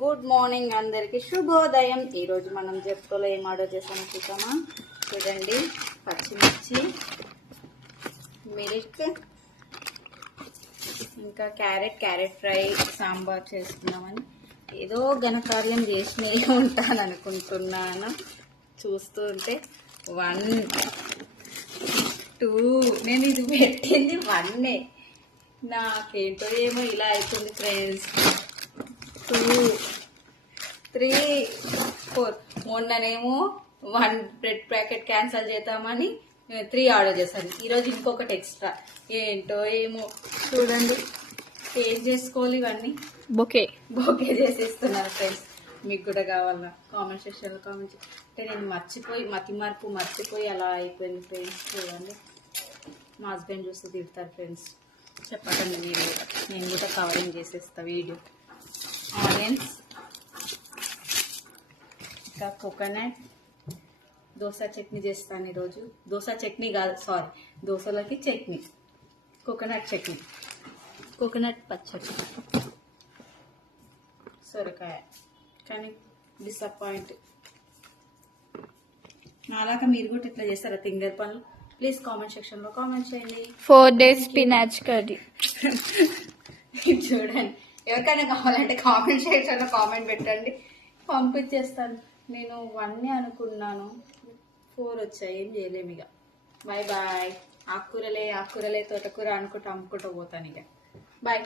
Good morning అందరికి శుభోదయం. ఈరోజు మనం జెప్టోలో ఏం ఆర్డర్ చేసామో చూద్దామా. చూడండి, పచ్చిమిర్చి, మిల్క్, ఇంకా క్యారెట్ ఫ్రై, సాంబార్ చేసుకున్నామని ఏదో ఘనకార్యం చేసినే ఉంటాను అనుకుంటున్నాను. చూస్తుంటే 1 2 నేను ఇది పెట్టింది 1. నాకేంటో ఏమో ఇలా అవుతుంది ఫ్రెండ్స్. 2 3 4. మొన్ననేమో 1 బ్రెడ్ ప్యాకెట్ క్యాన్సిల్ చేద్దామని 3 ఆర్డర్ చేశాను. ఈరోజు ఇంకొకటి ఎక్స్ట్రా. ఏంటో ఏమో చూడండి, ఏం చేసుకోవాలి ఇవన్నీ. బొకే చేసేస్తున్నారు ఫ్రెండ్స్. మీకు కూడా కావాలన్నా కామెంట్ సెక్షన్లో కామెంట్ అంటే నేను మర్చిపోయి అలా అయిపోయింది ఫ్రెండ్స్. చూడండి, మా హస్బెండ్ చూస్తే తిడతారు ఫ్రెండ్స్. చెప్పకండి మీరు కూడా, నేను కూడా కవరింగ్ చేసేస్తా వీడియో. ఆనియన్స్, ఇంకా కోకోనట్, దోశ చట్నీ చేస్తాను ఈరోజు. దోశ చట్నీ కాదు, సారీ, దోశలకి చట్నీ, కోకోనట్ చట్నీ, కోకోనట్ పచ్చడి, సొరకాయ. కానీ డిసప్పాయింట్. నాలాగా మీరు కూడా ఇట్లా చేస్తారా తింగర్ పనులు? ప్లీజ్ కామెంట్ సెక్షన్లో కామెంట్ చేయండి. 4 days స్పినాచ్ కర్రీ. చూడండి, ఎవరికైనా కావాలంటే కామెంట్ సెక్షన్లో కామెంట్ పెట్టండి, పంపించేస్తాను. నేను 1 అనుకున్నాను, 4 వచ్చాయి. ఏం చేయలేము ఇక. బాయ్. ఆకుకూరలే తోటకూర అనుకుంటూ అమ్ముకుంటూ పోతాను ఇక. బాయ్.